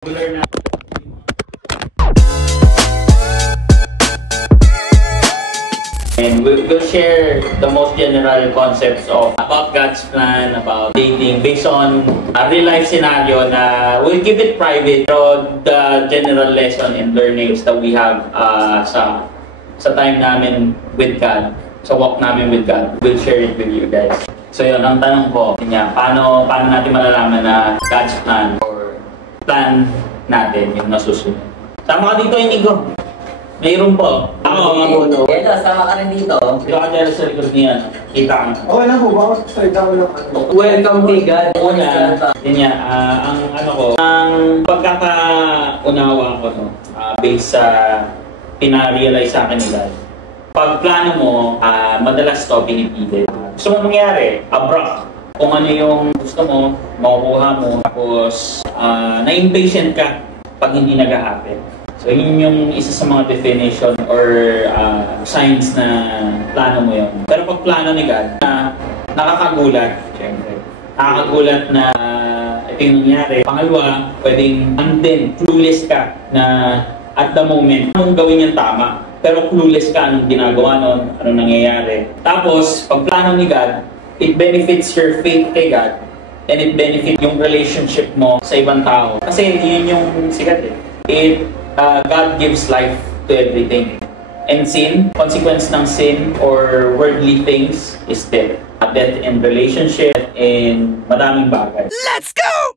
Na. And we'll share the most general concepts about God's plan, about dating, based on a real life scenario na we'll keep it private, pero the general lesson and learnings that we have sa time namin with God, sa walk namin with God, we'll share it with you guys. So yun, ang tanong ko, paano natin malalaman na God's plan or plan natin yung nasusunod? Sama ka dito, Inigo. Mayroon po. Ako. Ito, sama ka rin dito. Dito ka dyan sa likod niya. Kita ka. Okay lang po, bakit salita ko lang. Welcome to God. Una, yun niya, ang pagkakaunawa ko, based sa pina-realize sa akin ni God. Pag plano mo, madalas to pinipilit. Gusto mo mangyari, abrupt. Kung ano yung gusto mo, makukuha mo. Tapos, na-impatient ka pag hindi nag-happen. So, yun yung isa sa mga definition or signs na plano mo yun. Pero pag plano ni God, nakakagulat, syempre. Nakakagulat na ito yung nangyari. Pangalawa, pwedeng andin, clueless ka na at the moment, anong gawin yung tama. Pero clueless ka anong ginagawa nun, anong nangyayari. Tapos, pag plano ni God, it benefits your faith kay God and it benefits yung relationship mo sa ibang tao. Kasi yun yung sikat eh. God gives life to everything. And sin, consequence ng sin or worldly things is death. Death in relationship and maraming bagay. Let's go!